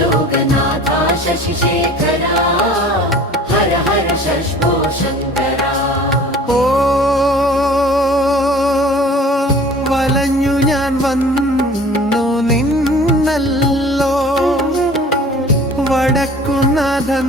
लोकनाथा शशिशेखरा हर हर शश्भो शङ्करा ओ വലഞ്ഞു ഞാൻ വന്നു നിന്നല്ലോ. വടക്കുനാഥൻ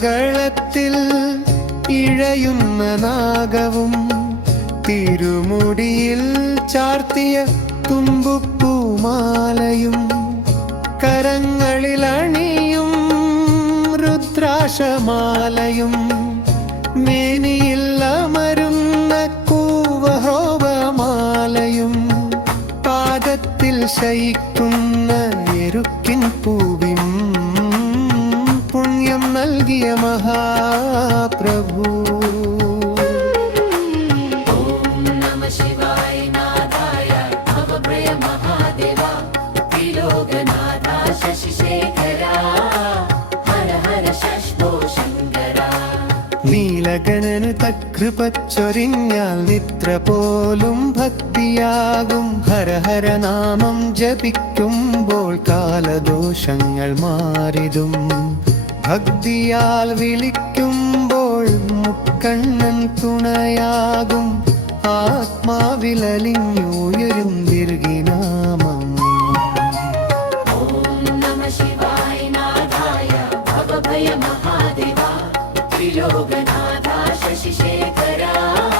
ഗളത്തിൽ ഇഴയുന്ന നാഗവും തിരുമുടിയിൽ ചാർത്തിയ തുമ്പുപ്പൂമാലയും കരങ്ങളിൽ അണിയും രുദ്രാശമാലയും മേനിയിൽ അമരുന്ന കൂവഹോപമാലയും പാദത്തിൽ ശയിക്കുന്ന എരുക്കിൻ പൂവിൻ ആരോഗ്യം നൽകിയ മഹാപ്രഭു. നീലകണന് തക്കൃപച്ചൊരിഞ്ഞാൽ നിത്ര പോലും ഭക്തിയാകും. ഹരഹരനാമം ജപിക്കുമ്പോൾ കാലദോഷങ്ങൾ മാറിതും ഭക്തിയാൽ വിളിക്കുമ്പോൾ മുക്കണ്ണൻ തുണയാകും. ആത്മാവിലലിഞ്ഞോയരും ദീർഘിനാമം. ഭവഭയ മഹാദേവ. ത്രിലോകനാഥ ശശിശേഖരാ.